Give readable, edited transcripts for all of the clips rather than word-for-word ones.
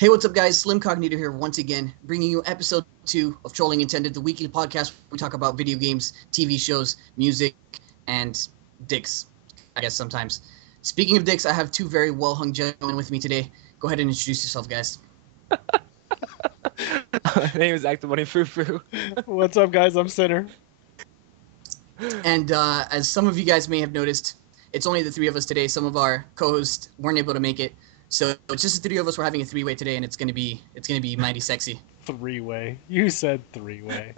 Hey, what's up, guys? Slim Cognito here once again, bringing you episode 2 of Trolling Intended, the weekly podcast where we talk about video games, TV shows, music, and dicks, I guess sometimes. Speaking of dicks, I have two very well-hung gentlemen with me today. Go ahead and introduce yourself, guys. My name is Actimony Fufu. What's up, guys? I'm Sinner. And as some of you guys may have noticed, it's only the three of us today. Some of our co-hosts weren't able to make it. So it's just the three of us. We're having a three-way today, and it's gonna be mighty sexy. Three-way. You said three-way.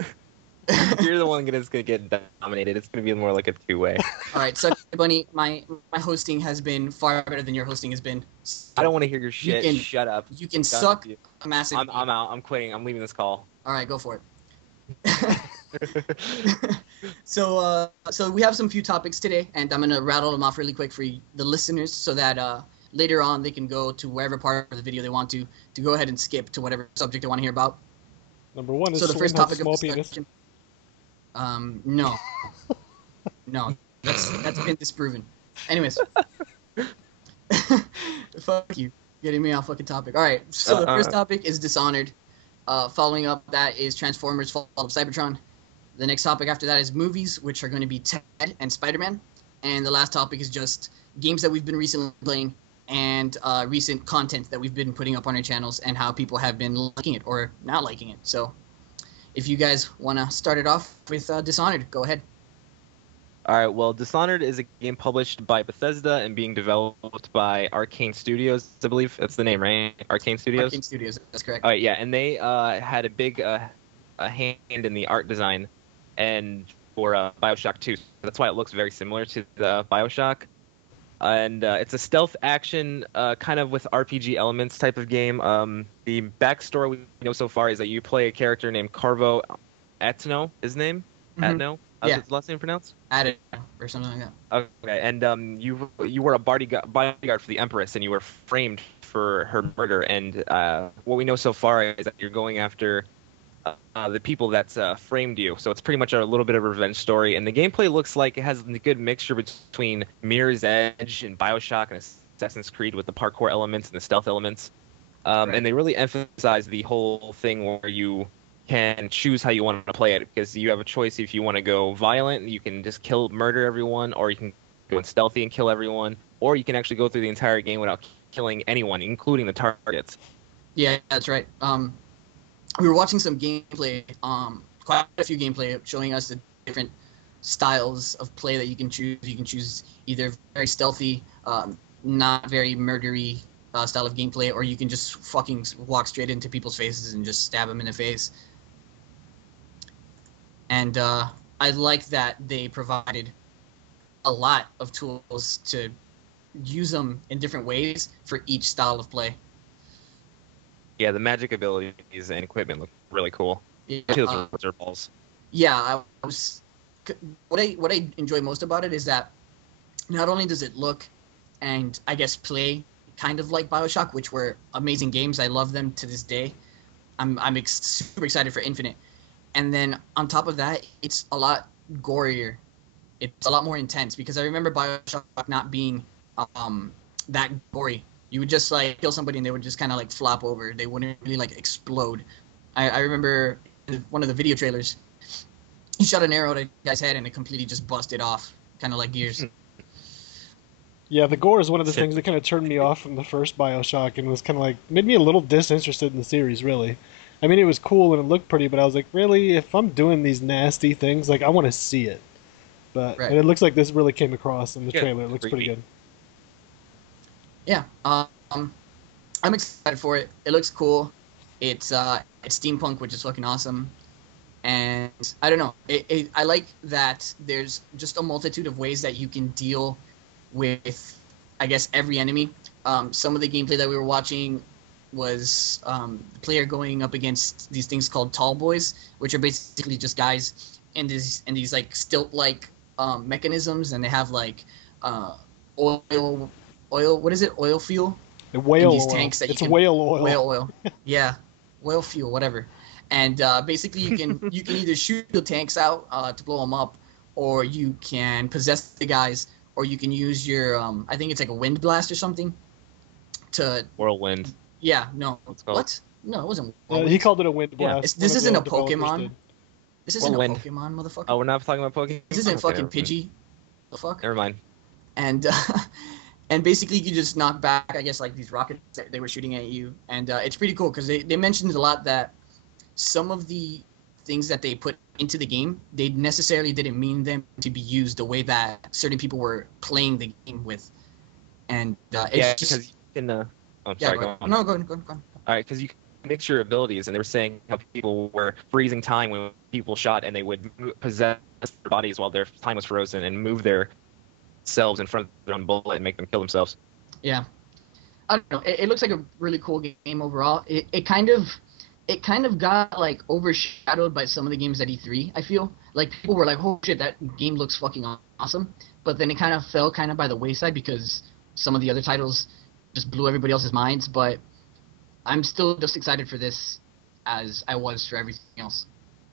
You're the one that's gonna get dominated. It's gonna be more like a two-way. All right, so Bunny, my hosting has been far better than your hosting has been. So I don't want to hear your shit. Shut up. You can suck a massive. I'm out. I'm quitting. I'm leaving this call. All right, go for it. So we have some few topics today, and I'm gonna rattle them off really quick for the listeners, so that later on they can go to wherever part of the video they want to go ahead and skip to whatever subject they want to hear about. Number one is so the first topic small of discussion. No, that's been disproven. Anyways, fuck you, getting me off fucking topic. All right, so the first topic is Dishonored. Following up that is Transformers: Fall of Cybertron. The next topic after that is movies, which are going to be Ted and Spiderman. And the last topic is just games that we've been recently playing and recent content that we've been putting up on our channels and how people have been liking it or not liking it. So if you guys want to start it off with Dishonored, go ahead. All right. Well, Dishonored is a game published by Bethesda and being developed by Arcane Studios, I believe. That's the name, right? Arcane Studios? Arcane Studios, that's correct. All right, yeah. And they had a big a hand in the art design and for Bioshock 2. So that's why it looks very similar to the Bioshock. And it's a stealth action, kind of with RPG elements type of game. The backstory we know so far is that you play a character named Carvo Atno, his name? Mm-hmm. Atno? How's Yeah. his last name pronounced? Added or something like that. Okay, and you were a bodyguard for the Empress, and you were framed for her murder. And what we know so far is that you're going after the people that framed you. So it's pretty much a little bit of a revenge story. And the gameplay looks like it has a good mixture between Mirror's Edge and Bioshock and Assassin's Creed with the parkour elements and the stealth elements. Right. And they really emphasize the whole thing where you can choose how you want to play it, because you have a choice. If you want to go violent, you can just murder everyone, or you can go in stealthy and kill everyone, or you can actually go through the entire game without killing anyone, including the targets. Yeah, that's right. We were watching some gameplay, quite a few gameplay showing us the different styles of play that you can choose. You can choose either very stealthy, not very murdery style of gameplay, or you can just fucking walk straight into people's faces and just stab them in the face. And I like that they provided a lot of tools to use them in different ways for each style of play. Yeah, the magic abilities and equipment look really cool. Yeah, Those are balls. yeah, I was. What I enjoy most about it is that not only does it look and I guess play kind of like Bioshock, which were amazing games. I love them to this day. I'm super excited for Infinite. And then on top of that, it's a lot gorier. It's a lot more intense, because I remember Bioshock not being that gory. You would just like kill somebody and they would just kind of like flop over. They wouldn't really like explode. I remember in one of the video trailers, he shot an arrow at a guy's head and it completely just busted off, kind of like Gears. Yeah, the gore is one of the things that kind of turned me off from the first Bioshock and was kind of like, made me a little disinterested in the series, really. I mean, it was cool and it looked pretty, but I was like, really, if I'm doing these nasty things, like, I want to see it. But Right. And it looks like this really came across in the Yeah, trailer. It looks pretty creepy. good. Yeah, I'm excited for it. It looks cool. It's steampunk, which is fucking awesome. And I don't know. I like that there's just a multitude of ways that you can deal with, I guess, every enemy. Some of the gameplay that we were watching was the player going up against these things called tall boys, which are basically just guys in these like stilt-like mechanisms, and they have like oil. What is it? Oil fuel. The whale these oil. tanks that you It's can, whale oil. Whale oil. Yeah, whale fuel, whatever. And basically, you can either shoot the tanks out to blow them up, or you can possess the guys, or you can use your I think it's like a wind blast or something to Whirlwind. Yeah, no. It's called. What? No, it wasn't. He called it a wind Yeah. blast. This one of isn't the a developers Pokemon. did. This isn't a Whirlwind. Pokemon, motherfucker. Oh, we're not talking about Pokemon. This isn't Okay, fucking never mind. Pidgey. The fuck? Never mind. And and basically you just knock back, I guess, like these rockets that they were shooting at you, and it's pretty cool because they mentioned a lot that some of the things that they put into the game, they necessarily didn't mean them to be used the way that certain people were playing the game with, and it's Yeah, just because in the. Oh, yeah. sorry. Go Go ahead. on. No, go on. All right, because you can mix your abilities, and they were saying how people were freezing time when people shot, and they would possess their bodies while their time was frozen, and move their selves in front of their own bullet and make them kill themselves. Yeah, I don't know. It looks like a really cool game overall. It kind of got like overshadowed by some of the games at E3. I feel like people were like, "Oh shit, that game looks fucking awesome," but then it kind of fell kind of by the wayside because some of the other titles just blew everybody else's minds. But I'm still just excited for this as I was for everything else.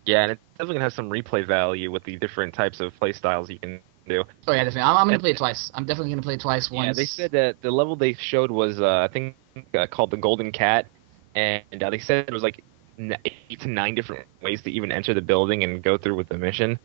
Yeah, and it's definitely gonna have some replay value with the different types of play styles you can do. Oh yeah, definitely. I'm gonna And- play it twice. I'm definitely gonna play it twice. Yeah, Once. they said that the level they showed was I think called the Golden Cat, and they said there was like 8 to 9 different ways to even enter the building and go through with the mission.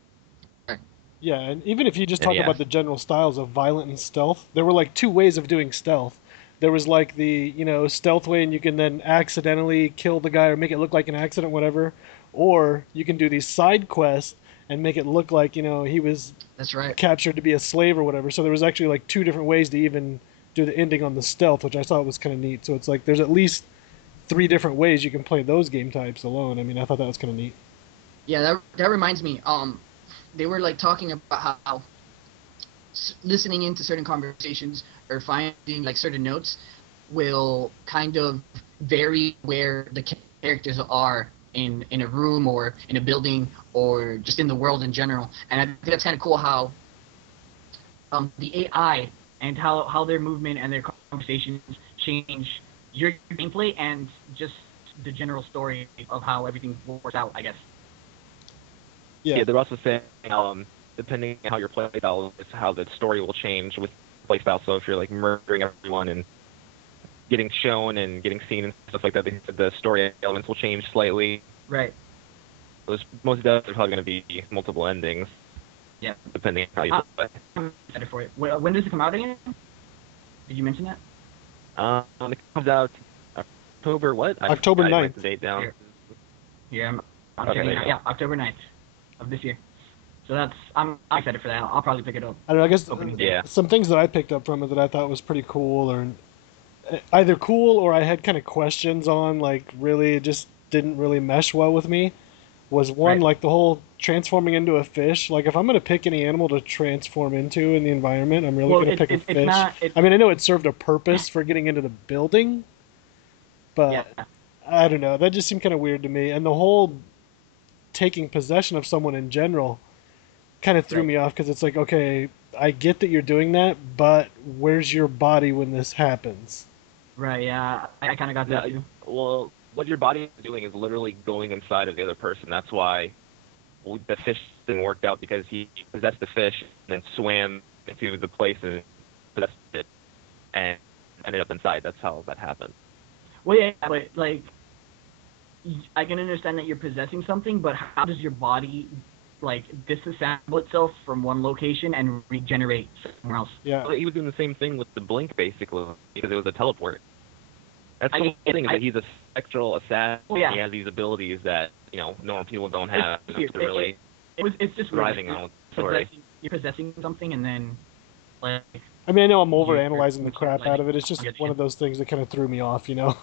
Yeah, and even if you just And talk yeah. about the general styles of violent and stealth, there were like two ways of doing stealth. There was like the, stealth way and you can then accidentally kill the guy or make it look like an accident, whatever. Or you can do these side quests and make it look like, he was That's right. captured to be a slave or whatever. So there was actually like two different ways to even do the ending on the stealth, which I thought was kind of neat. So it's like there's at least 3 different ways you can play those game types alone. I mean, I thought that was kind of neat. Yeah, that reminds me. They were like talking about how listening into certain conversations or finding like certain notes will kind of vary where the characters are in a room or in a building or just in the world in general. And I think that's kind of cool how the AI and how their movement and their conversations change your gameplay and just the general story of how everything works out, I guess. Yeah. Yeah, they're also saying depending on how your play style is, how the story will change with play style. So if you're like murdering everyone and getting shown and getting seen and stuff like that, they said the story elements will change slightly. Right. Those most definitely probably going to be multiple endings. Yeah. Depending on how you play. I'm excited for it. When does it come out again? Did you mention that? It comes out October what? October I 9th. write the date down. Here. Yeah, I'm Okay, checking it there out. you Yeah, October 9th of this year. So I'm excited for that. I'll probably pick it up. I don't know, I guess Opening day. Yeah. some things that I picked up from it that I thought was pretty cool, or either cool or I had kind of questions on, like really it just didn't really mesh well with me, was one, Right. like the whole transforming into a fish. Like if I'm going to pick any animal to transform into in the environment, I'm really Well, going to pick a it's fish. not. I mean, I know it served a purpose for getting into the building, but Yeah. I don't know. That just seemed kind of weird to me. And the whole taking possession of someone in general kind of threw Right. me off because it's like, okay, I get that you're doing that, but where's your body when this happens? Right. Yeah. I kind of got that Yeah, too. well, what your body is doing is literally going inside of the other person. That's why the fish didn't work out, because he possessed the fish and then swam into the place and possessed it and ended up inside. That's how that happened. Well, yeah, but like, I can understand that you're possessing something, but how does your body like disassemble itself from one location and regenerate somewhere else? Yeah. Well, he was doing the same thing with the blink, basically, because it was a teleport. That's the I- whole thing, is I- that he's a spectral assassin. Oh, yeah. He has these abilities that, normal people don't have. It's weird. To really It's just weird. thriving on the story. You're possessing something, and then like I mean, I know I'm You're- overanalyzing the you're crap letting out of it. It's just get one you. of those things that kind of threw me off, you know?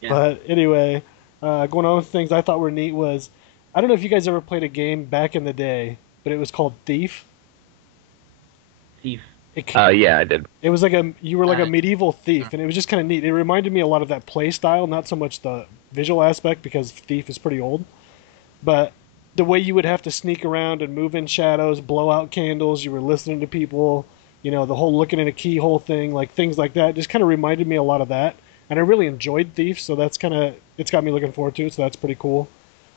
Yeah. But anyway, going on with things I thought were neat was, I don't know if you guys ever played a game back in the day, but it was called Thief. thief. Yeah, I did. It was like you were like a Uh, medieval thief, and it was just kind of neat. It reminded me a lot of that play style, not so much the visual aspect because Thief is pretty old, but the way you would have to sneak around and move in shadows, blow out candles, you were listening to people, the whole looking in a keyhole thing, like things like that, just kind of reminded me a lot of that. And I really enjoyed Thief, so that's it's got me looking forward to it. So that's pretty cool.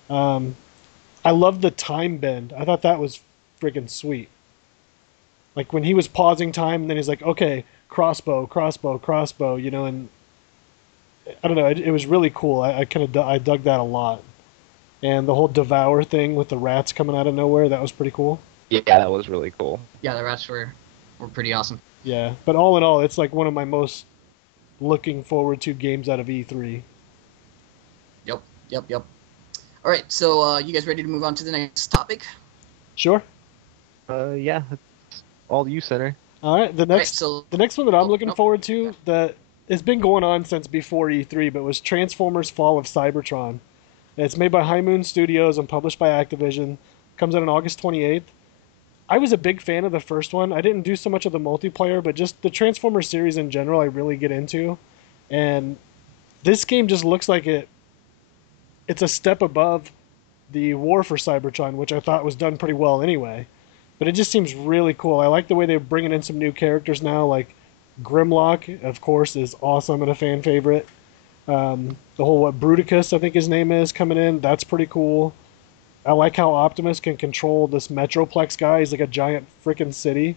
I love the time bend. I thought that was freaking sweet. Like when he was pausing time, and then he's like, "Okay, crossbow, crossbow, crossbow," and I don't know. It was really cool. I kind of I dug that a lot, and the whole devour thing with the rats coming out of nowhere, that was pretty cool. Yeah, that was really cool. Yeah, the rats were pretty awesome. Yeah, but all in all, it's like one of my most looking forward to games out of E3. Yep, yep. All right, so you guys ready to move on to the next topic? Sure. Yeah, it's all you, Center. All right, All right, so the next one that I'm oh looking nope. forward to that it's been going on since before E3, but was Transformers: Fall of Cybertron. It's made by High Moon Studios and published by Activision. Comes out on August 28th. I was a big fan of the first one. I didn't do so much of the multiplayer, but just the Transformers series in general, I really get into. And this game just looks like it's a step above the War for Cybertron, which I thought was done pretty well anyway. But it just seems really cool. I like the way they're bringing in some new characters now, like Grimlock, of course, is awesome and a fan favorite. The whole what Bruticus, I think his name is, coming in. That's pretty cool. I like how Optimus can control this Metroplex guy. He's like a giant freaking city,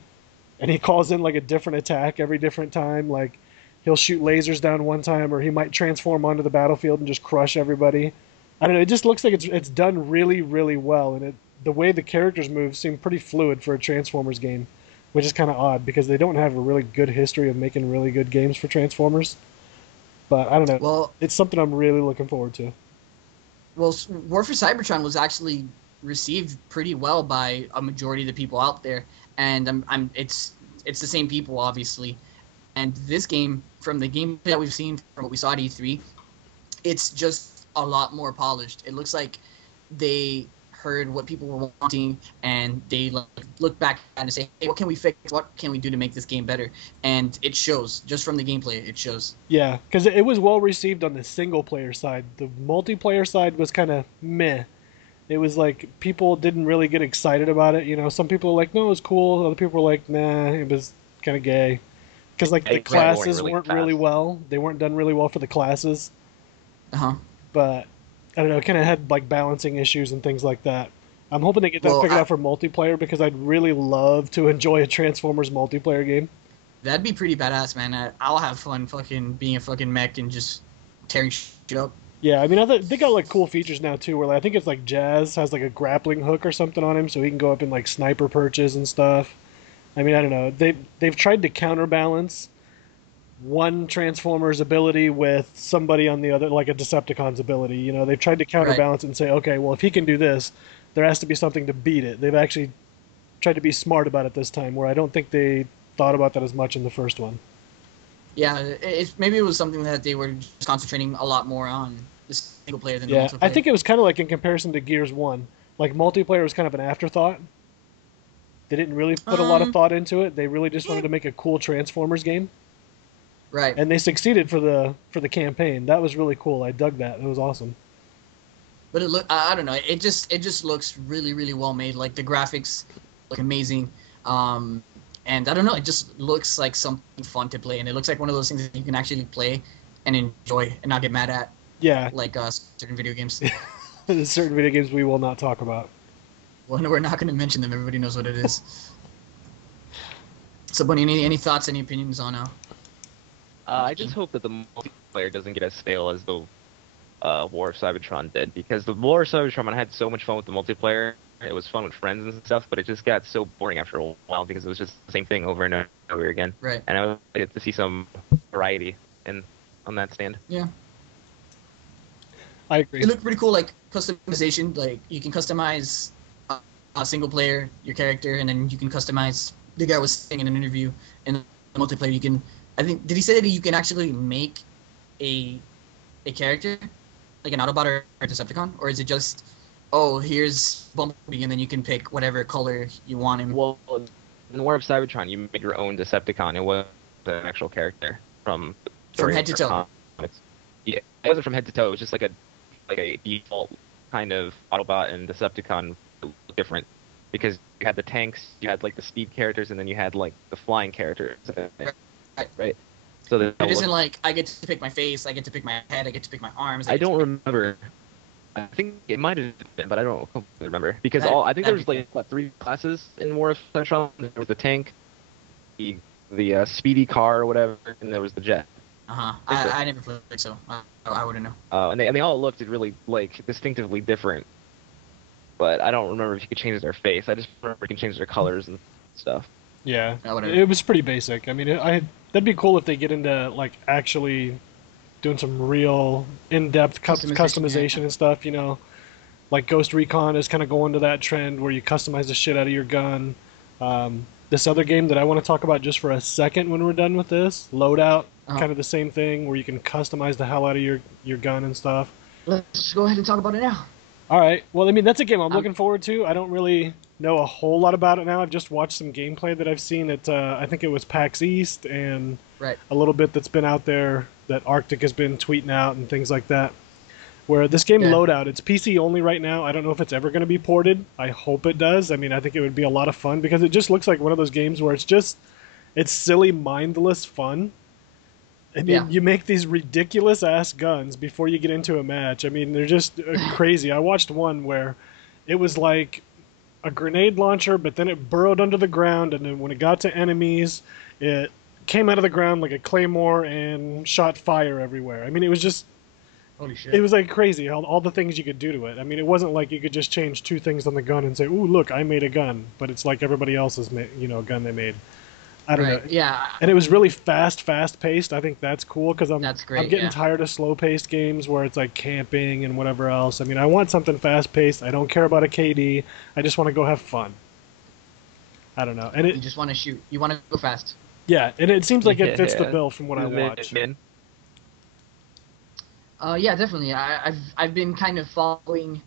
and he calls in like a different attack every different time. Like he'll shoot lasers down one time, or he might transform onto the battlefield and just crush everybody. I don't know. It just looks like it's done really really well, and the way the characters move seem pretty fluid for a Transformers game, which is kind of odd because they don't have a really good history of making really good games for Transformers. But I don't know. Well, It's something I'm really looking forward to. well, War for Cybertron was actually received pretty well by a majority of the people out there, and it's the same people obviously. And this game, from the gameplay that we've seen from what we saw at E3, it's just a lot more polished. It looks like they heard what people were wanting and they look back and say, hey, what can we fix? What can we do to make this game better? And it shows just from the gameplay. It shows. Yeah, because it was well received on the single player side. The multiplayer side was kind of meh. It was like people didn't really get excited about it. You know, some people were like, "No, it was cool." Other people were like, "Nah, it was kind of gay." Because like the It got boring classes really weren't really fast. well. They weren't done really well for the classes. Uh huh. But I don't know. It kind of had like balancing issues and things like that. I'm hoping they get that Well, figured out for multiplayer because I'd really love to enjoy a Transformers multiplayer game. that'd be pretty badass, man. I'll have fun fucking being a fucking mech and just tearing shit up. Yeah, I mean, they got like cool features now too. Where like, I think it's like Jazz has like a grappling hook or something on him, so he can go up in like sniper perches and stuff. I mean, I don't know. They've tried to counterbalance one Transformer's ability with somebody on the other, like a Decepticon's ability. You know, they've tried to Right. counterbalance it and say, okay, well, if he can do this, there has to be something to beat it. They've actually tried to be smart about it this time, where I don't think they thought about that as much in the first one. Yeah, maybe it was something that they were just concentrating a lot more on the single player than the Yeah, I multiplayer. think it was kind of like in comparison to Gears One, like multiplayer was kind of an afterthought. They didn't really put a lot of Um, thought into it. They really just yeah, wanted to make a cool Transformers game, right. and they succeeded for the campaign. That was really cool. I dug that. It was awesome. But I don't know. It just looks really really well made. Like the graphics look amazing. And I don't know. It just looks like something fun to play, and it looks like one of those things that you can actually play and enjoy and not get mad at, Yeah, like certain video games. there's certain video games we will not talk about. Well, we're not going to mention them. Everybody knows what it is. So, Bunny, any thoughts, any opinions on I just hope that the multiplayer doesn't get as stale as the War of Cybertron did, because the War of Cybertron, I had so much fun with the multiplayer. It was fun with friends and stuff, but it just got so boring after a while because it was just the same thing over and over again. right? And I would like to see some variety in on that stand. Yeah, I agree. it looked pretty cool. Like customization, like you can customize a single player your character, and then you can customize. The guy was saying in an interview in the multiplayer, you can. I think did he say that you can actually make a a character like an Autobot or a Decepticon, or is it just here's Bumblebee, and then you can pick whatever color you want him? Well, in War of Cybertron, you made your own Decepticon. It was an actual character from From head to toe. comics. Yeah, it wasn't from head to toe. It was just like a default kind of Autobot and Decepticon different because you had the tanks, you had like the speed characters, and then you had like the flying characters. Right. Right. So that It isn't like I get to pick my face, I get to pick my head, I get to pick my arms. I get to don't pick- remember. I think it might have been, but I don't completely remember because I think there that'd was be like what, 3 classes in War of Cybertron. There was the tank, the speedy car or whatever, and there was the jet. I never played it, so I wouldn't know. And they all looked really like distinctively different. But I don't remember if you could change their face. I just remember you can change their colors and stuff. Yeah, Whatever. it was pretty basic. I mean, that'd be cool if they get into like actually doing some real in-depth customization Yeah. and stuff. You know, like Ghost Recon is kind of going to that trend where you customize the shit out of your gun. This other game that I want to talk about just for a second when we're done with this, Loadout, Uh-huh. kind of the same thing where you can customize the hell out of your gun and stuff. Let's just go ahead and talk about it now. All right. Well, I mean, that's a game I'm Um, looking forward to. I don't really know a whole lot about it now. I've just watched some gameplay that I've seen at, I think it was PAX East, and right. a little bit that's been out there that Arctic has been tweeting out and things like that. Where this game Yeah. Loadout, it's PC only right now. I don't know if it's ever going to be ported. I hope it does. I mean, I think it would be a lot of fun because it just looks like one of those games where it's silly, mindless fun. I mean, Yeah. you make these ridiculous ass guns before you get into a match. I mean, they're just crazy. I watched one where it was like a grenade launcher, but then it burrowed under the ground, and then when it got to enemies, it came out of the ground like a claymore and shot fire everywhere. I mean, it was just, Holy shit. it was like crazy all the things you could do to it. I mean, it wasn't like you could just change two things on the gun and say, "Ooh, look, I made a gun," but it's like everybody else's, gun they made. I don't know. Yeah. And it was really fast paced. I think that's cool because That's great, I'm getting yeah. tired of slow paced games where it's like camping and whatever else. I mean, I want something fast paced. I don't care about a KD. I just want to go have fun. I don't know. And You just want to shoot. You want to go fast. yeah, and it seems like it fits the Yeah. bill from what I watched. Yeah, definitely. I've been kind of following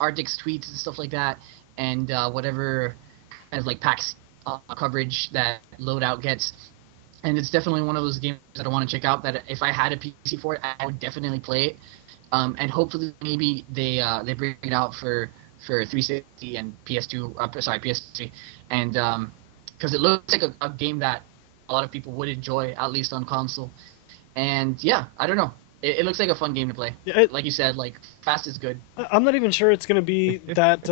Arctic's tweets and stuff like that, and whatever kind of like PAX coverage that Loadout gets, and it's definitely one of those games that I want to check out. That if I had a PC for it, I would definitely play it, and hopefully maybe they bring it out for 360 and PS2. Sorry, PS3, and because it looks like a game that a lot of people would enjoy, at least on console. And yeah, I don't know. It looks like a fun game to play. Yeah, Like you said, like fast is good. I'm not even sure it's going to be that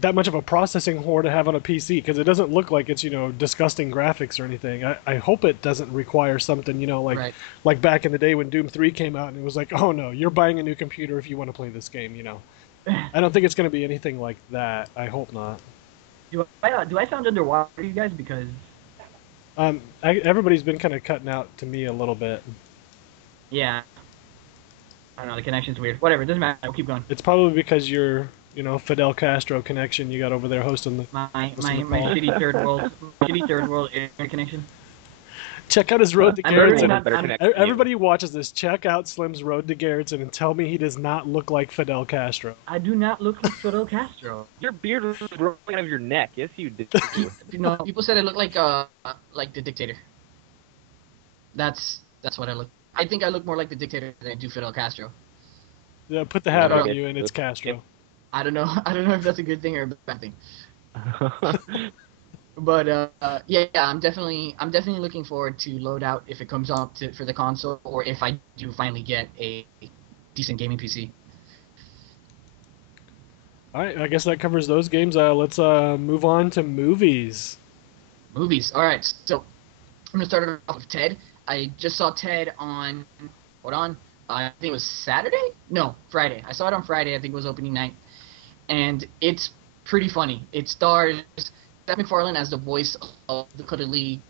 that much of a processing whore to have on a PC because it doesn't look like it's disgusting graphics or anything. I hope it doesn't require something like Right. like back in the day when Doom 3 came out and it was like, oh no, you're buying a new computer if you want to play this game. I don't think it's going to be anything like that. I hope not. Do I sound underwater, you guys? Because Everybody's been kind of cutting out to me a little bit. yeah, I don't know, the connection's weird. Whatever, it doesn't matter. I'll keep going. It's probably because your Fidel Castro connection you got over there hosting the. My Listen to Paul. shitty third world internet connection. Check out his road to I'm Garrettson. not- better I'm- connection than you. Everybody who watches this, check out Slim's road to Garrettson and tell me he does not look like Fidel Castro. I do not look like Fidel Castro. Your beard was growing out of your neck. Yes, you did. People said I look like the dictator. That's what I look. I think I look more like the dictator than I do Fidel Castro. Yeah, put the hat Yeah, on okay. you and it's Castro. I don't know. I don't know if that's a good thing or a bad thing. But yeah, I'm definitely looking forward to Loadout if it comes out for the console, or if I do finally get a decent gaming PC. All right, I guess that covers those games. Let's move on to movies. Movies. All right, so I'm gonna start it off with Ted. I just saw Ted on. Hold on. I think it was Saturday. No, Friday. I saw it on Friday. I think it was opening night, and it's pretty funny. It stars Seth MacFarlane as the voice of the cuddly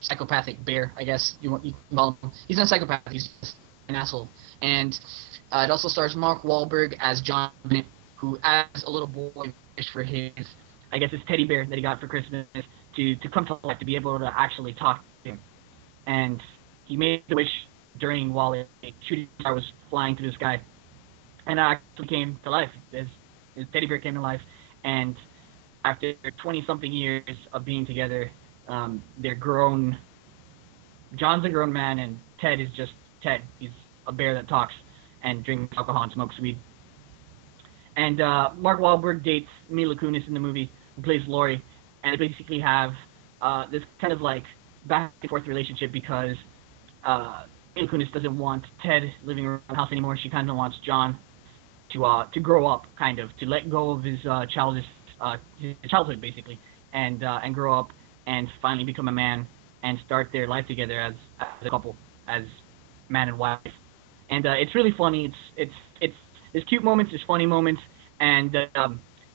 psychopathic bear. I guess you can call him. He's not a psychopath. He's just an asshole. And it also stars Mark Wahlberg as John Bennett, who, as a little boy, wished for his, I guess, his teddy bear that he got for Christmas to come to life, to be able to actually talk to him. And he made the wish while a shooting star was flying through the sky, and it actually came to life. His teddy bear came to life, and after 20-something years of being together, they're grown. John's a grown man, and Ted is just Ted. He's a bear that talks and drinks alcohol and smokes weed. And Mark Wahlberg dates Mila Kunis in the movie, who plays Lori, and they basically have this kind of like back and forth relationship because Mila Kunis doesn't want Ted living around the house anymore. She kind of wants John to grow up, kind of, to let go of his childhood basically, and grow up and finally become a man and start their life together as a couple, as man and wife. And it's really funny. It's there's cute moments, there's funny moments, and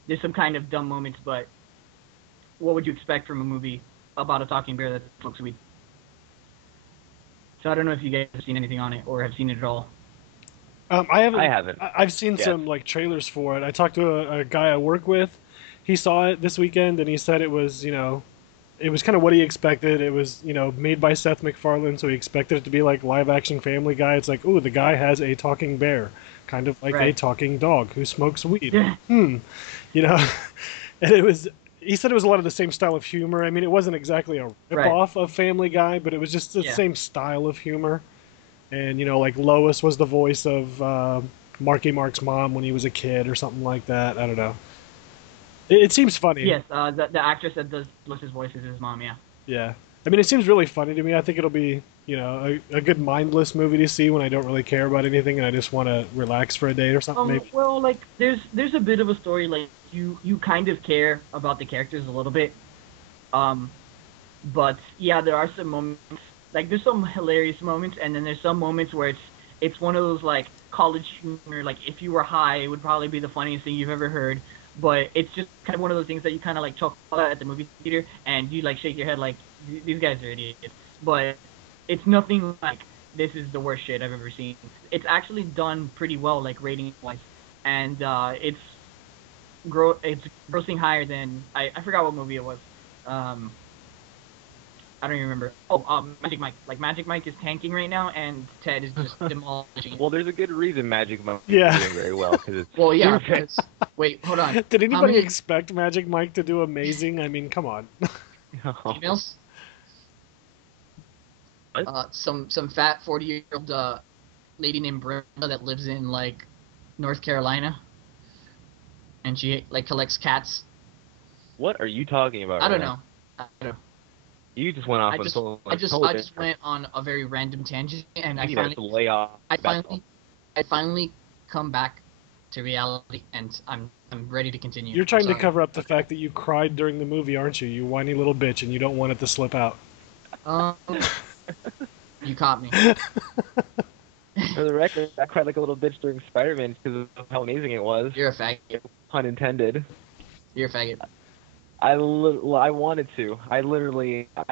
there's some kind of dumb moments. But what would you expect from a movie about a talking bear that smokes weed? So I don't know if you guys have seen anything on it or have seen it at all. I haven't. I haven't. I've seen Yes. some like trailers for it. I talked to a guy I work with. He saw it this weekend, and he said it was, it was kind of what he expected. It was, made by Seth MacFarlane, so he expected it to be like live action Family Guy. It's like, ooh, the guy has a talking bear, kind of like a Right. talking dog who smokes weed. Yeah. And it was. He said it was a lot of the same style of humor. I mean, it wasn't exactly a ripoff of Family Guy, but it was just the same style of humor. And like Lois was the voice of Marky Mark's mom when he was a kid, or something like that. I don't know. It seems funny. Yes, the actress that does Lewis's voice is his mom. Yeah. Yeah. I mean, it seems really funny to me. I think it'll be, a good mindless movie to see when I don't really care about anything and I just want to relax for a day or something. Maybe. Well, like there's a bit of a story. Like you kind of care about the characters a little bit. But yeah, there are some moments. Like there's some hilarious moments, and then there's some moments where it's one of those like college humor. Like if you were high, it would probably be the funniest thing you've ever heard. But it's just kind of one of those things that you kind of like chuckle at the movie theater, and you like shake your head like these guys are idiots. But it's nothing like this is the worst shit I've ever seen. It's actually done pretty well, like rating wise, and it's grossing higher than I forgot what movie it was. I don't even remember. Oh, Magic Mike. Like Magic Mike is tanking right now, and Ted is just demolishing it. Well, there's a good reason Magic Mike Yeah. is doing very well because it's Well, yeah. Because, wait, hold on. Did anybody many- expect Magic Mike to do amazing? I mean, come on. Females? Some fat 40-year-old lady named Brenda that lives in like North Carolina, and she like collects cats. What are you talking about? I don't right know. now? I don't know. You just went off I on just, total. I just, total I just different- went on a very random tangent, and You need to lay off. I That's finally come back to reality, and I'm ready to continue. You're trying to Sorry. cover up the fact that you cried during the movie, aren't you? You whiny little bitch, and you don't want it to slip out. You caught me. For the record, I cried like a little bitch during Spiderman because of how amazing it was. You're a faggot. Pun intended. You're a faggot. I wanted to. I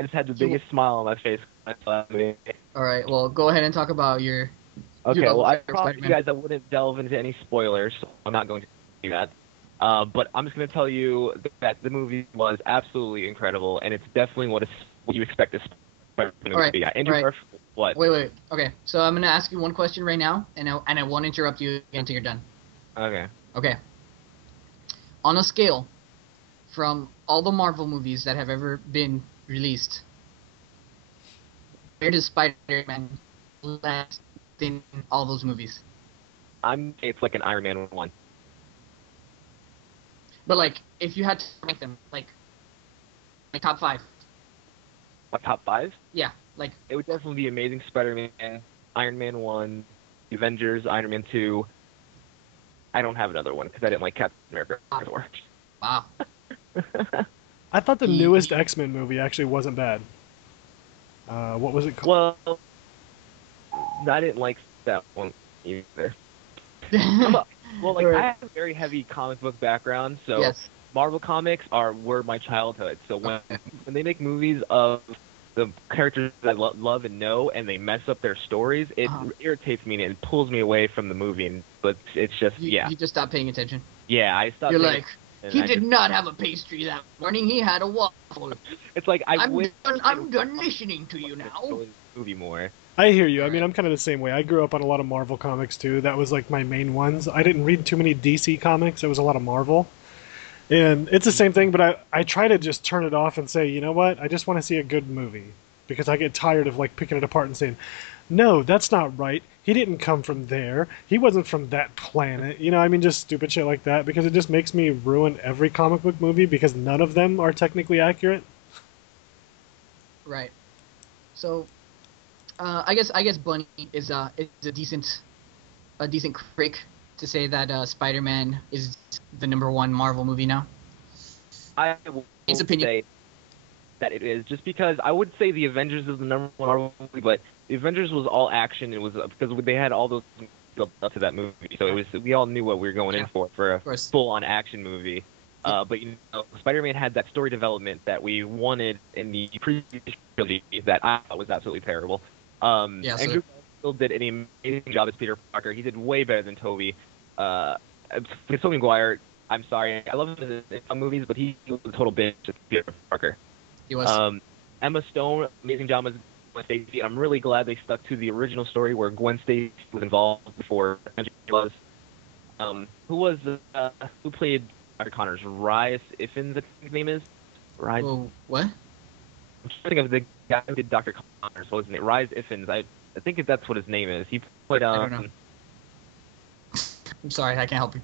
just had the biggest smile on my face when I saw that movie. All right. Well, go ahead and talk about your. Okay, love well, I for promised you Spider-Man. guys I wouldn't delve into any spoilers, so I'm not going to do that. But I'm just going to tell you that the movie was absolutely incredible, and it's definitely what you expect a Spider-Man movie All right, to be. Andrew all right. Murphy, what? Wait. Okay. So I'm gonna ask you one question right now, and I won't interrupt you until you're done. Okay. Okay. On a scale from all the Marvel movies that have ever been released, where does Spider-Man last in all those movies? It's like an Iron Man 1. But like, if you had to rank them, like top 5, My top 5? yeah, like It would definitely be Amazing Spider-Man, Iron Man 1, Avengers, Iron Man 2. I don't have another one because I didn't like Captain America before. wow. I thought the He- newest he- X-Men movie actually wasn't bad. What was it called? Well, I didn't like that one either. Well, like, Right. I have a very heavy comic book background, so Yes. Marvel comics were my childhood. So when they make movies of the characters that I love and know, and they mess up their stories, it irritates me and it pulls me away from the movie. But it's just You just stopped paying attention. I stopped. You're paying like, attention, he and I did just- not have a pastry that morning. He had a waffle. It's like I'm done listening to you now. enjoy the movie more. I hear you. I Right. mean, I'm kind of the same way. I grew up on a lot of Marvel comics too. That was like my main ones. I didn't read too many DC comics. It was a lot of Marvel. And it's the same thing, but I try to just turn it off and say, you know what? I just want to see a good movie. Because I get tired of like picking it apart and saying, no, that's not right. He didn't come from there. He wasn't from that planet. I mean, just stupid shit like that. Because it just makes me ruin every comic book movie because none of them are technically accurate. Right. So, I guess Bunny is a decent critic to say that Spider-Man is the #1 Marvel movie now. I will His opinion. say that it is, just because I would say the Avengers is the number one Marvel movie, but the Avengers was all action. It was because they had all those built up to that movie, so it was we all knew what we were going in for a course. full-on action movie. But Spider-Man had that story development that we wanted in the previous trilogy that I thought was absolutely terrible. And Andrew Garfield did an amazing job as Peter Parker. He did way better than Tobey. Tobey Maguire, I'm sorry, I love him in some movies, but he was a total bitch as Peter Parker. He was. Emma Stone, amazing job as Gwen Stacy. I'm really glad they stuck to the original story where Gwen Stacy was involved before she was. Who played Dr. Connors? Rhys Ifans, I think his name is. Rhys. Well, what? I'm trying to think of the guy who did Dr. Connors. What was his name? Rhys Ifans. I think that's what his name is. He played. I don't know. I'm sorry, I can't help you.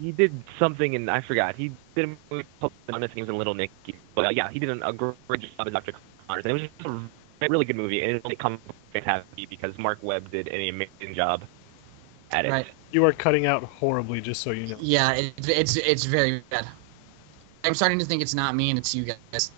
He did something, and I forgot. He did a movie called Honest, and he was in Little Nicky. But yeah, he did a great job as Dr. Connors. And it was just a really good movie, and it only comes fantastic because Mark Webb did an amazing job at it. Right. You are cutting out horribly, just so you know. Yeah, it's very bad. I'm starting to think it's not me and it's you guys.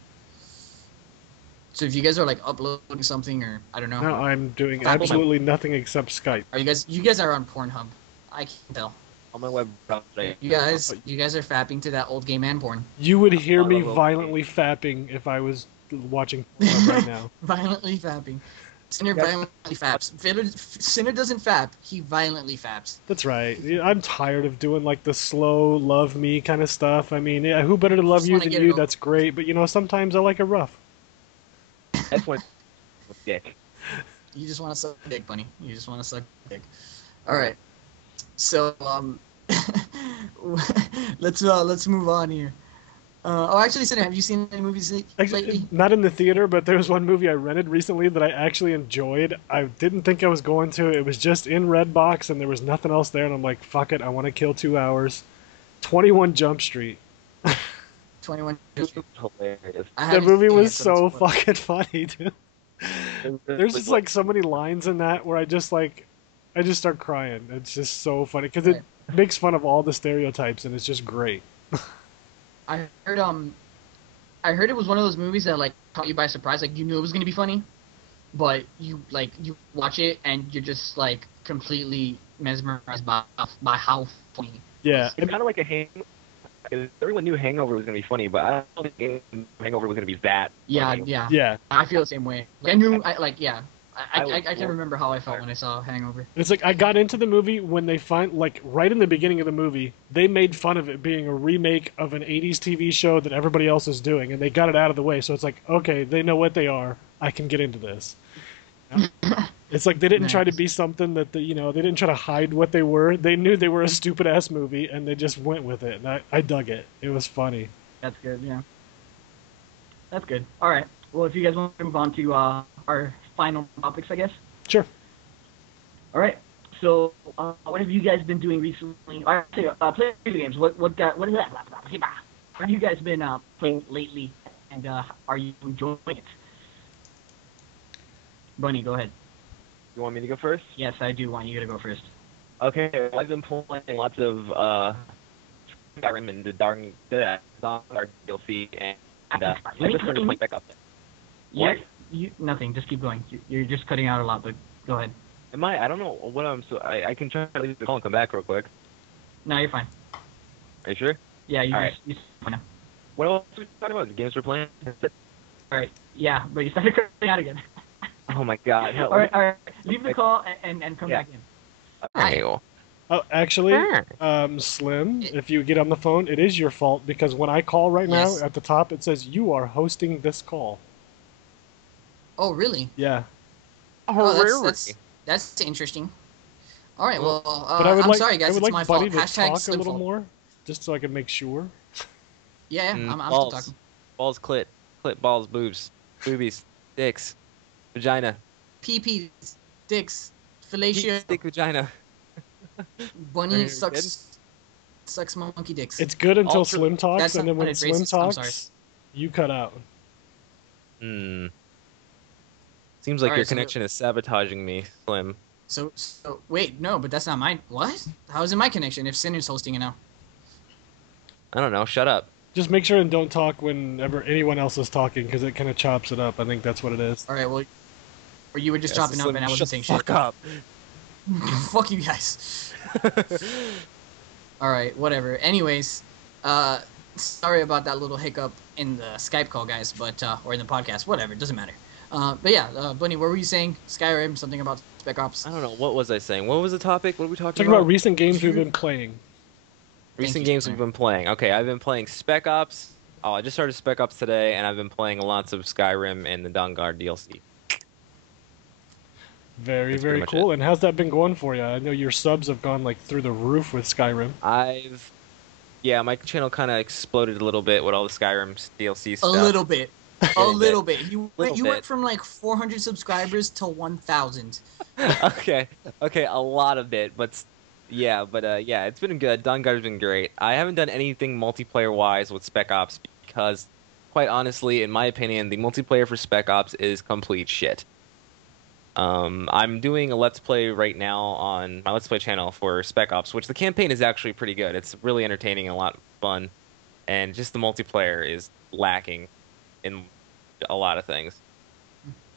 So if you guys are like uploading something or I don't know. No, I'm doing absolutely nothing except Skype. Are you guys are on Pornhub. I can tell. On my web browser. You guys are fapping to that old gay man porn. You would hear me violently fapping if I was watching Pornhub right now. Violently fapping. Sinner violently faps. Sinner doesn't fap. He violently faps. That's right. I'm tired of doing like the slow love me kind of stuff. I mean, yeah, who better to love you than you? That's great. But sometimes I like it rough. That's when dick. You just want to suck dick, bunny. You just want to suck dick. All right. So let's move on here. Actually, Sinner, have you seen any movies lately? Not in the theater, but there was one movie I rented recently that I actually enjoyed. I didn't think I was going to. It was just in Redbox, and there was nothing else there, and I'm like, fuck it, I want to kill 2 hours. 21 Jump Street. 21 Jump Street. Hilarious. The movie was so fucking funny, dude. There's just like so many lines in that where I just start crying. It's just so funny because it makes fun of all the stereotypes, and it's just great. I heard it was one of those movies that like caught you by surprise. Like you knew it was gonna be funny, but you watch it and you're just like completely mesmerized by how funny. Yeah, it's kind of like a Hangover. Everyone knew Hangover was gonna be funny, but I don't think Hangover was gonna be that. Yeah, funny. yeah. I feel the same way. I knew, I can remember how I felt when I saw Hangover. It's like I got into the movie when they right in the beginning of the movie, they made fun of it being a remake of an 80s TV show that everybody else is doing, and they got it out of the way. So it's like, okay, they know what they are. I can get into this. It's like they didn't try to be something that they didn't try to hide what they were. They knew they were a stupid ass movie, and they just went with it. And I dug it. It was funny. That's good. Yeah. That's good. All right. Well, if you guys want to move on to our final topics, I guess. Sure. All right. So, what have you guys been doing recently? All right, play video games. What is that? What have you guys been playing lately, and are you enjoying it? Bunny, go ahead. You want me to go first? Yes, I do want you to go first. Okay, well, I've been playing lots of Skyrim and the Dark DLC, and I'm just going to pick back up. What? Nothing. Just keep going. You're just cutting out a lot, but go ahead. Am I? I don't know what I'm. So I can try to leave the call and come back real quick. No, you're fine. Are you sure? Yeah, you're fine now. What else are we talking about? The games we're playing? All right. Yeah, but you started cutting out again. Oh my god. All right. Leave the call and come back in. Okay. Oh, actually, Slim, if you get on the phone, it is your fault because when I call right now, at the top it says you are hosting this call. Oh, really? Yeah. Oh, that's interesting. All right, well, but I'm sorry, guys. It's my fault. Buddy to talk a little fault. more, just so I can make sure. Yeah, I'm still talking. Balls, clit, balls, boobs, boobies, dicks, vagina. PP, dicks, fellatio. Dick, vagina. Bunny sucks monkey dicks. It's good until Slim talks, and then when Slim racist. talks, you cut out. Seems like your connection is sabotaging me, Slim. So wait, no, but that's not mine. What? How is it my connection if Sinner's hosting it now? I don't know. Shut up. Just make sure and don't talk whenever anyone else is talking, because it kind of chops it up. I think that's what it is. All right, well, or you were just chopping up and I wasn't saying shit. Fuck up. Fuck you guys. All right, whatever. Anyways, sorry about that little hiccup in the Skype call, guys, but or in the podcast, whatever, it doesn't matter. But yeah, Bunny, what were you saying? Skyrim, something about Spec Ops. I don't know. What was I saying? What was the topic? What were we Talking about recent games we've been playing. Recent games we've been playing. Okay, I've been playing Spec Ops. Oh, I just started Spec Ops today, and I've been playing lots of Skyrim and the Dawnguard DLC. Very, very cool. And how's that been going for you? I know your subs have gone like through the roof with Skyrim. Yeah, my channel kind of exploded a little bit with all the Skyrim DLC stuff. A little bit. A little bit. You Little went bit. from like 400 subscribers to 1,000. Okay, a lot of it, but yeah, it's been good. Dawnguard's been great. I haven't done anything multiplayer-wise with Spec Ops because, quite honestly, in my opinion, the multiplayer for Spec Ops is complete shit. I'm doing a Let's Play right now on my Let's Play channel for Spec Ops, which the campaign is actually pretty good. It's really entertaining and a lot of fun, and just the multiplayer is lacking in a lot of things.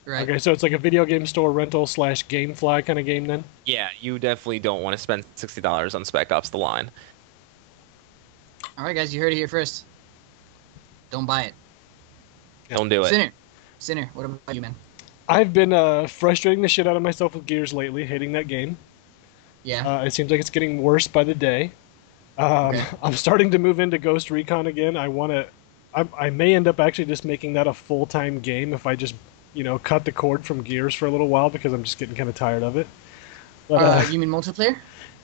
Right. Okay, so it's like a video game store rental / GameFly kind of game then? Yeah, you definitely don't want to spend $60 on Spec Ops: The Line. All right, guys, you heard it here first. Don't buy it. Don't do it. Sinner, what about you, man? I've been frustrating the shit out of myself with Gears lately, hating that game. Yeah. It seems like it's getting worse by the day. Okay. I'm starting to move into Ghost Recon again. I may end up actually just making that a full-time game if I just, cut the cord from Gears for a little while because I'm just getting kind of tired of it. But, you mean multiplayer?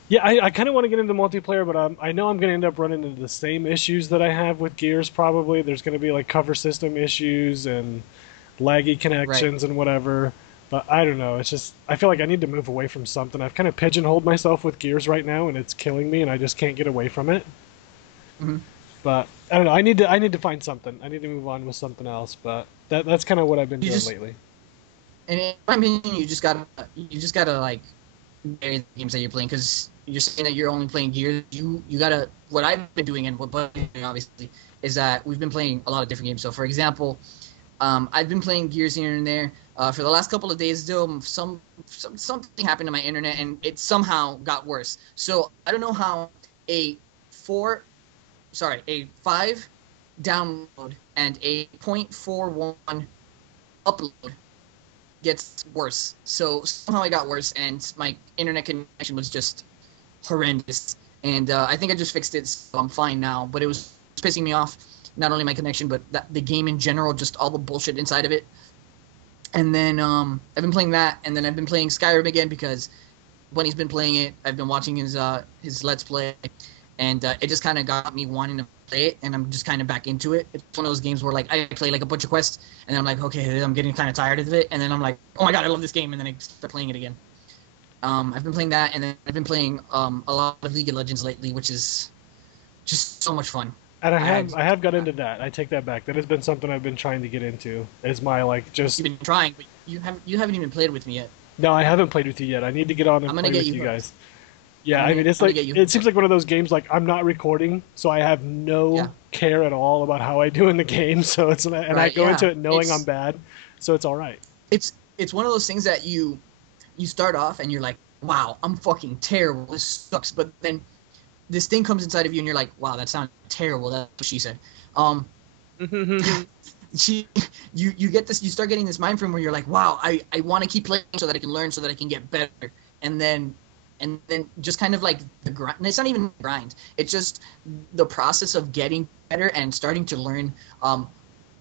yeah, I kind of want to get into multiplayer, but I know I'm going to end up running into the same issues that I have with Gears probably. There's going to be like cover system issues and laggy connections and whatever. But I don't know. It's just I feel like I need to move away from something. I've kind of pigeonholed myself with Gears right now, and it's killing me, and I just can't get away from it. Mm-hmm. But I don't know. I need to find something. I need to move on with something else. But that's kind of what I've been doing lately. And in my opinion, you just gotta like vary the games that you're playing because you're saying that you're only playing Gears. You gotta. What I've been doing and what Buddy's doing obviously is that we've been playing a lot of different games. So for example, I've been playing Gears here and there. For the last couple of days, though, something happened to my internet, and it somehow got worse. So I don't know how a 5 download and a 0.41 upload gets worse. So somehow it got worse, and my internet connection was just horrendous. And I think I just fixed it, so I'm fine now. But it was pissing me off. Not only my connection, but the game in general, just all the bullshit inside of it. And then I've been playing that, and then I've been playing Skyrim again because when he's been playing it, I've been watching his Let's Play, and it just kind of got me wanting to play it, and I'm just kind of back into it. It's one of those games where like I play like a bunch of quests, and then I'm like, okay, I'm getting kind of tired of it, and then I'm like, oh my god, I love this game, and then I start playing it again. I've been playing that, and then I've been playing a lot of League of Legends lately, which is just so much fun. And I have got into that. I take that back. That has been something I've been trying to get into. Is my just. You've been trying, but you haven't even played with me yet. No, I haven't played with you yet. I need to get on and play with you guys. Yeah, I mean, it's like it seems like one of those games. Like I'm not recording, so I have no care at all about how I do in the game. So it's I go into it knowing I'm bad, so it's all right. It's one of those things that you start off and you're like, wow, I'm fucking terrible. This sucks. But then this thing comes inside of you and you're like, wow, that sounded terrible. That's what she said. You get this, you start getting this mind frame where you're like, wow, I want to keep playing so that I can learn, so that I can get better. And then just kind of like the grind. It's not even grind. It's just the process of getting better and starting to learn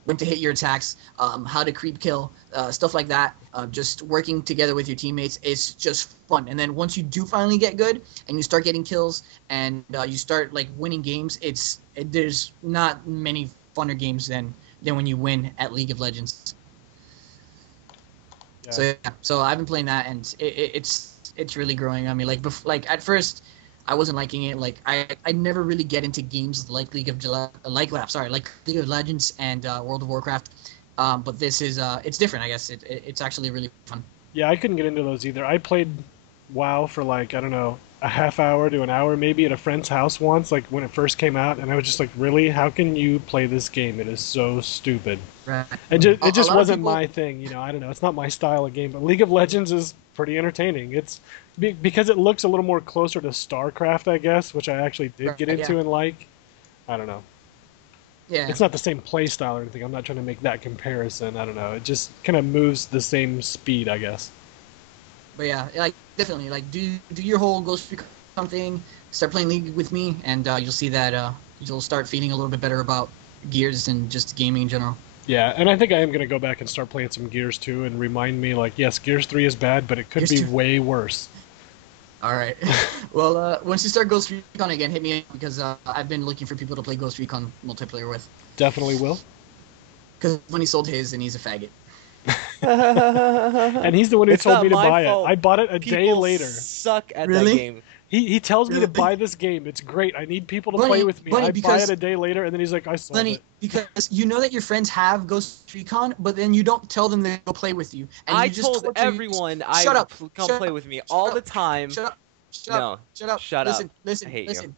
when to hit your attacks, how to creep kill, stuff like that. Just working together with your teammates. It's just fun. And then once you do finally get good and you start getting kills and you start like winning games, there's not many funner games than when you win at League of Legends. Yeah. So I've been playing that, and it's really growing on me. Like at first, I wasn't liking it. Like I never really get into games like League of Legends and World of Warcraft. But this is it's different. I guess it's actually really fun. Yeah, I couldn't get into those either. I played WoW for like I don't know. a half hour to an hour maybe at a friend's house once, like when it first came out, and I was just like, really? How can you play this game? It is so stupid. Right. It A just lot of wasn't people, my thing, you know. I don't know. It's not my style of game, but League of Legends is pretty entertaining. It's because it looks a little more closer to StarCraft, I guess, which I actually did get right, into yeah, and like. I don't know. yeah. It's not the same play style or anything. I'm not trying to make that comparison. I don't know. It just kind of moves the same speed, I guess. But yeah, like definitely, like do your whole Ghost Recon thing. Start playing League with me, and you'll see that you'll start feeling a little bit better about Gears and just gaming in general. Yeah, and I think I am going to go back and start playing some Gears 2 and remind me, like, yes, Gears 3 is bad, but it could Gears be 2. way worse. All right. Well, once you start Ghost Recon again, hit me up because I've been looking for people to play Ghost Recon multiplayer with. Definitely will. Because when he sold his, and he's a faggot. And he's the one who It's told not me to my buy fault. it. I bought it a day People later. suck at that Really? game. He tells me to Really? buy this game. It's great. I need people to Bunny, play with me. Bunny, I buy because- it a day later, and then he's like, I sold Lenny, it. because you know that your friends have Ghost Recon, but then you don't tell them to go play with you. And I you just told torture- everyone I Shut would up. come Shut play up. with me Shut all up. the time. Shut up. Shut No. up. Shut up. Shut listen, up. Listen. I hate Listen.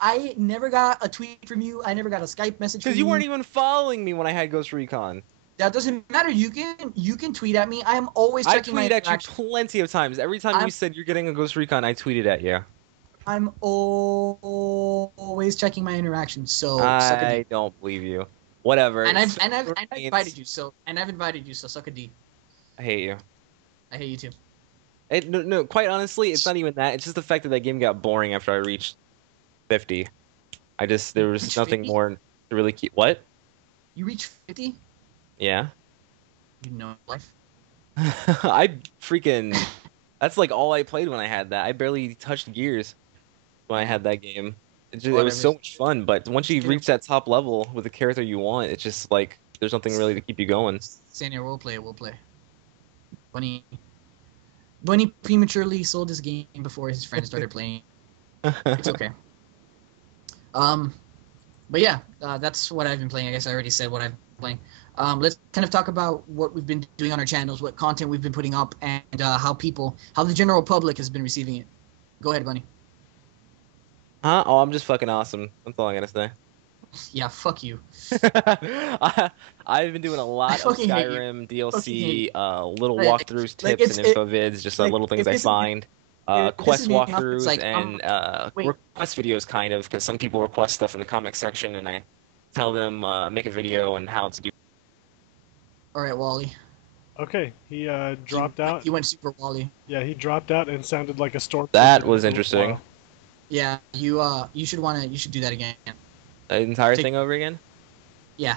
I never got a tweet from you. I never got a Skype message from Because you. you weren't even following me when I had Ghost Recon. That doesn't matter. You can tweet at me. I am always I checking my tweeted at you interactions. plenty of times. Every time I'm- you said you're getting a Ghost Recon, I tweeted at you. I'm always checking my interactions. So suck a I D. don't believe you. Whatever. And It's- I've invited you. So suck a D. I hate you. I hate you too. No, quite honestly, it's not even that. It's just the fact that that game got boring after I reached 50. There was Reached nothing 50? more to really keep. What? You reach 50? Yeah. You know life. I freaking. That's like all I played when I had that. I barely touched Gears when I had that game. It was so much fun, but once you reach that top level with the character you want, it's just like there's nothing really to keep you going. Senior, we'll play. Bunny prematurely sold his game before his friends started playing. It's okay. But yeah, that's what I've been playing. I guess I already said what I've been playing. Let's kind of talk about what we've been doing on our channels, what content we've been putting up, and how the general public has been receiving it. Go ahead, Bunny. Huh? Oh, I'm just fucking awesome. That's all I gotta say. Yeah, fuck you. I've been doing a lot of fucking hate you. Skyrim Fucking hate DLC, little Like- walkthroughs, like, tips, and it's- info vids, just like, little things it I pisses me- find. it Quest pisses me off. It's walkthroughs like, and wait. request videos, kind of, because some people request stuff in the comment section, and I tell them make a video and how to do. All right, Wally. Okay, he dropped out. He went super Wally. Yeah, he dropped out and sounded like a storm. That was interesting. Yeah, you should do that again. The entire Take- thing over again? Yeah.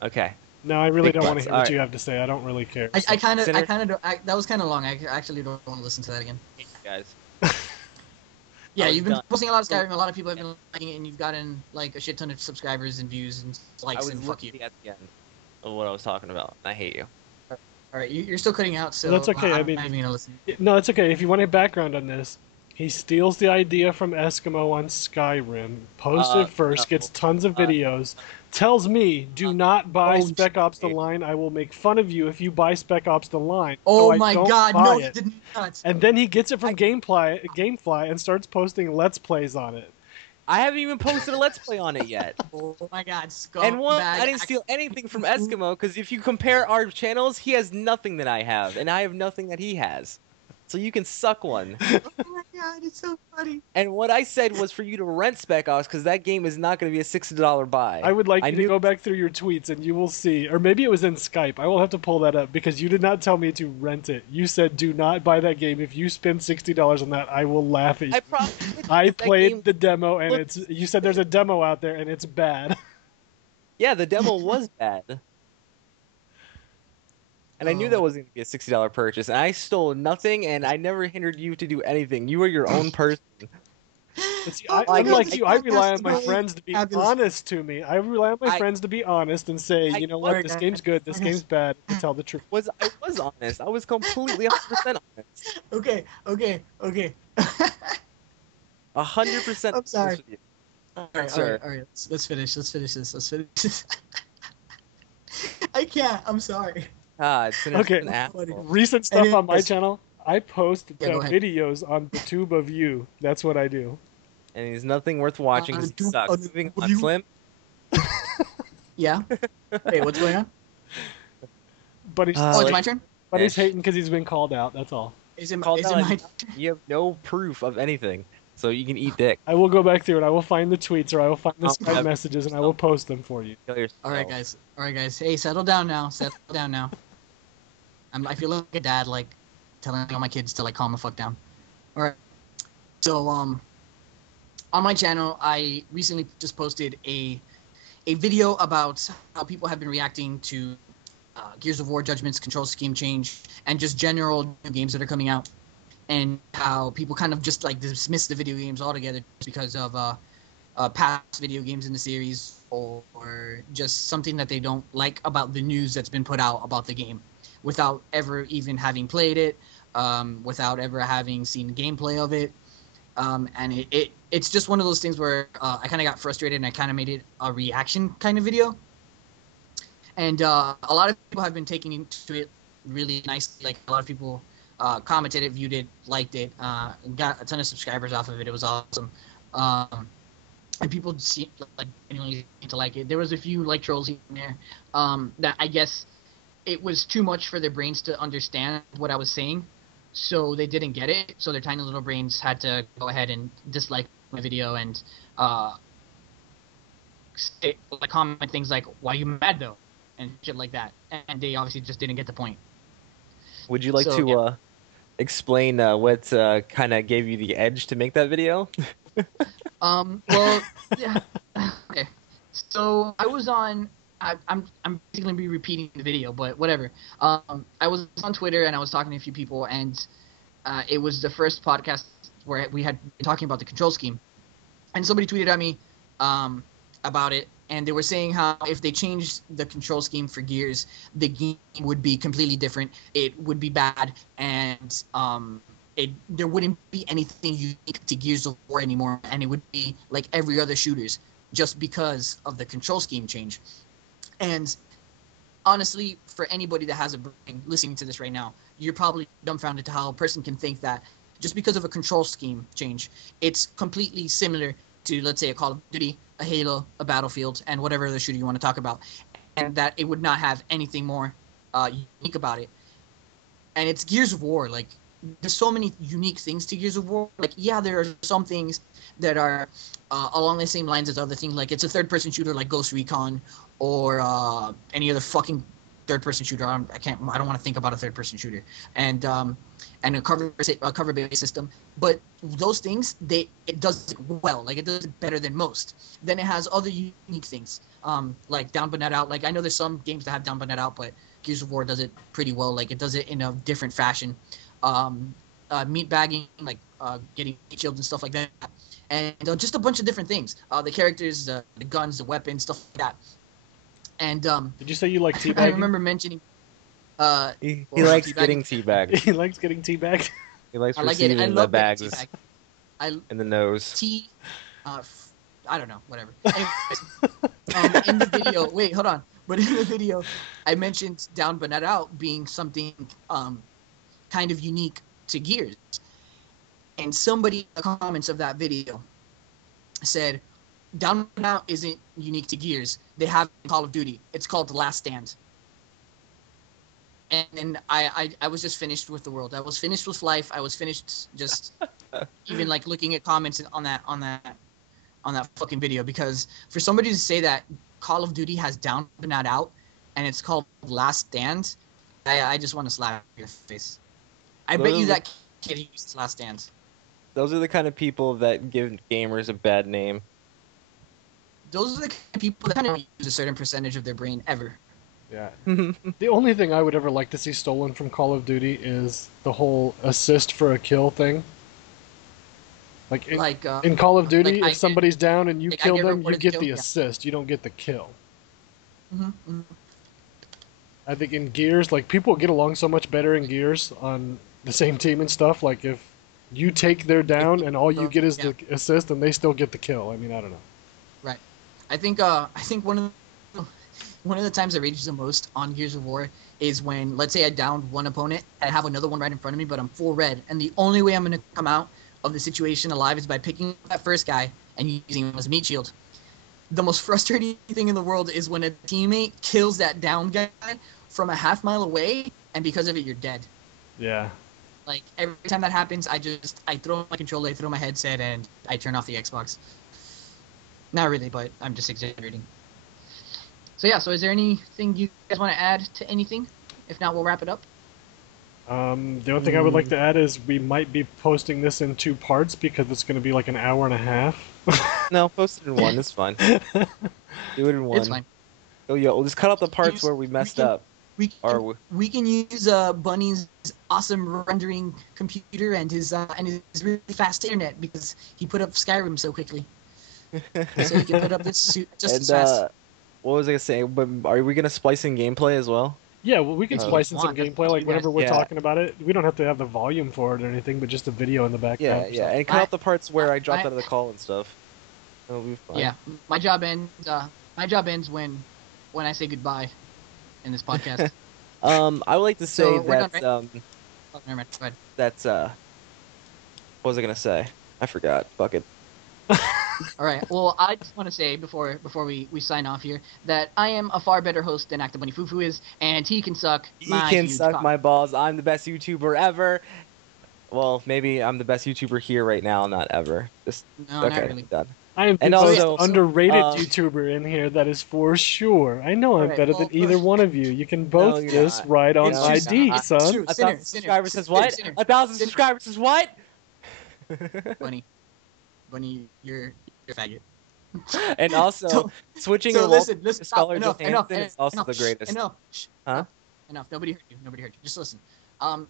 Okay. No, I really Big don't want to butts. hear what Alright. you have to say. I don't really care. I kind of Consider- that was kind of long. I actually don't want to listen to that again. Guys. Yeah, I was you've been done. posting a lot of Skyrim. A lot of people have been liking it, and you've gotten like a shit ton of subscribers and views and I likes was and fuck you. looking at the end of what I was talking about. I hate you. All right, you're still cutting out, so That's okay, I I'm mean- not even gonna listen. No, it's okay. If you want a background on this, he steals the idea from Eskimo on Skyrim, posts it first, no. gets tons of videos, tells me, do not buy oh, Spec Ops The shit. Line. I will make fun of you if you buy Spec Ops The Line. Oh So I my don't god, buy no, it. he did not. And then he gets it from Gamefly and starts posting Let's Plays on it. I haven't even posted a Let's Play on it yet. Oh my god, scumbag. And one, I didn't steal anything from Eskimo, because if you compare our channels, he has nothing that I have, and I have nothing that he has. So you can suck one. Oh my god, it's so funny. And what I said was for you to rent Spec Ops, because that game is not going to be a $60 buy. I would like you to knew- go back through your tweets and you will see, or maybe it was in Skype. I will have to pull that up because you did not tell me to rent it. You said do not buy that game. If you spend $60 on that, I will laugh at you. I probably I that played game- the demo and looks- it's. You said there's a demo out there and it's bad. Yeah, the demo was bad. And I knew that wasn't going to be a $60 purchase, and I stole nothing, and I never hindered you to do anything. You were your own person. But see, Oh my I'm God, like this you. I rely podcast on my is friends to be fabulous. honest to me. I rely on my I- friends to be honest and say, I- you know what, Word. this game's good, this game's bad, to tell the truth. I was honest. I was completely 100% honest. Okay. 100% I'm sorry. honest with you. All right. Sir. Let's finish this. I can't. I'm sorry. God, it's an Okay. asshole. Recent stuff And on my yes. channel. I post Yeah, go ahead. videos on the tube of you. That's what I do. And he's nothing worth watching because he sucks. Moving on, Slim. Yeah. Wait, what's going on? But he's Oh, it's Like, my turn. but he's Ish. hating because he's been called out. That's all. Called Is it out my and turn? you have no proof of anything, so you can eat dick. I will go back through it. I will find the tweets or I will find the I'll side have- messages and I will post them for you. Kill yourself. All right, guys. All right, guys. Hey, settle down now. Settle down now. I feel like a dad, like telling all my kids to like calm the fuck down. All right. So on my channel, I recently just posted a video about how people have been reacting to Gears of War Judgment's control scheme change and just general new games that are coming out, and how people kind of just like dismiss the video games altogether just because of past video games in the series or just something that they don't like about the news that's been put out about the game without ever even having played it, without ever having seen gameplay of it. And it's just one of those things where I kind of got frustrated and I kind of made it a reaction kind of video. And a lot of people have been taking to it really nicely. Like a lot of people commented it, viewed it, liked it, got a ton of subscribers off of it. It was awesome. And people seemed like genuinely to like it. There was a few like trolls in there that I guess it was too much for their brains to understand what I was saying, so they didn't get it. So their tiny little brains had to go ahead and dislike my video and comment things like "Why you mad though?" and shit like that. And they obviously just didn't get the point. Would you like So, to yeah. explain what kind of gave you the edge to make that video? Well, yeah. Okay. So I was on. I'm basically gonna be repeating the video, but whatever. I was on Twitter and I was talking to a few people, and it was the first podcast where we had been talking about the control scheme, and somebody tweeted at me about it, and they were saying how if they changed the control scheme for Gears, the game would be completely different. It would be bad, and there wouldn't be anything unique to Gears of War anymore, and it would be like every other shooters just because of the control scheme change. And honestly, for anybody that has a brain listening to this right now, you're probably dumbfounded to how a person can think that just because of a control scheme change, it's completely similar to, let's say, a Call of Duty, a Halo, a Battlefield, and whatever other shooter you want to talk about, and that it would not have anything more unique about it. And it's Gears of War. Like, there's so many unique things to Gears of War. Like, yeah, there are some things that are along the same lines as other things. Like, it's a third-person shooter like Ghost Recon or any other fucking third-person shooter. I don't want to think about a third-person shooter. And a cover-based system. But those things, it does it well. Like, it does it better than most. Then it has other unique things, like Down But Not Out. Like, I know there's some games that have Down But Not Out, but Gears of War does it pretty well. Like, it does it in a different fashion. Meat bagging, like getting killed and stuff like that, and just a bunch of different things. The characters, the guns, the weapons, stuff like that. And Did you say you like teabagging? I remember mentioning. He Well, likes teabagging. getting teabagged. He likes getting teabagged. He likes I like it. receiving I the love bags getting teabagged. in the nose. I don't know, whatever. Anyways, in the video, wait, hold on. But in the video, I mentioned Down But Not Out being something kind of unique to Gears. And somebody in the comments of that video said, Down But Out isn't unique to Gears. They have Call of Duty. It's called The Last Stand. And I was just finished with the world. I was finished with life. I was finished just even like looking at comments on that fucking video, because for somebody to say that Call of Duty has Down But Not Out and it's called Last Stand, I just want to slap your face. I bet you that kid used Last Stand. Those are the kind of people that give gamers a bad name. Those are the kind of people that kind of use a certain percentage of their brain ever. Yeah. The only thing I would ever like to see stolen from Call of Duty is the whole assist for a kill thing. Like in Call of Duty, if somebody's down and you kill them, you get the assist. You don't get the kill. Mm-hmm. I think in Gears, like, people get along so much better in Gears on the same team and stuff. Like, if you take their down and all you get is the assist, and they still get the kill. I mean, I don't know. Right. I think one of the times that rages the most on Gears of War is when, let's say I downed one opponent and I have another one right in front of me, but I'm full red, and the only way I'm going to come out of the situation alive is by picking up that first guy and using him as a meat shield. The most frustrating thing in the world is when a teammate kills that down guy from a half mile away, and because of it, you're dead. Yeah. Like, every time that happens, I throw my controller, I throw my headset, and I turn off the Xbox. Not really, but I'm just exaggerating. So yeah, so is there anything you guys want to add to anything? If not, we'll wrap it up. The only thing I would like to add is we might be posting this in 2 parts because it's going to be like an hour and a half. No, post it in one. It's fine. Do it in one. It's fine. Oh yeah, we'll just cut out the parts where we messed up. We can use Bunny's awesome rendering computer and his really fast internet because he put up Skyrim so quickly. So he can put up this suit just as fast. What was I gonna say? But are we gonna splice in gameplay as well? Yeah, well, we can splice in some gameplay, like whenever we're Yeah. talking about it. We don't have to have the volume for it or anything, but just a video in the background. Yeah, and cut out the parts where I dropped out of the call and stuff. That'll be fine. Yeah, my job ends. My job ends when I say goodbye in this podcast. I would like to say So, we're that done, right? Oh, never mind. Go ahead. that's what was I gonna say? I forgot. Fuck it. All right. Well, I just want to say before we sign off here that I am a far better host than Active Bunny Fufu is, and he can suck. He my can huge suck cock. my balls. I'm the best YouTuber ever. Well, maybe I'm the best YouTuber here right now, not ever. Just No, okay, not really. done. I am And the most also, underrated YouTuber in here, that is for sure. I know I'm Alright, better well, than either one of you. You can both you're just not. write on It's my just- D, it's son. true. 1,000 subscribers says what? Sinner. 1,000 subscribers says what? Bunny, you're a faggot. And also, So- switching So your listen, wall to stop. Scholar Enough. Johansson is also enough, the greatest. Enough. Shh, Huh? Enough. Nobody heard you. Just listen.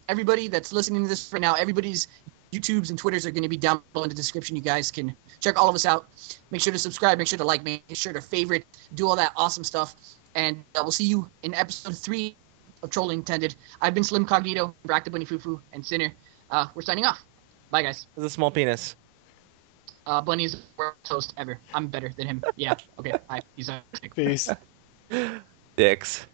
Everybody that's listening to this right now, everybody's YouTubes and Twitters are going to be down below in the description. You guys can check all of us out. Make sure to subscribe. Make sure to like. Make sure to favorite. Do all that awesome stuff. And we'll see you in episode 3 of Trolling Intended. I've been Slim Cognito, Bracta Bunny Fufu, and Sinner. We're signing off. Bye, guys. With a small penis. Bunny's the worst host ever. I'm better than him. Yeah. Okay. Bye. He's a Peace. Dicks.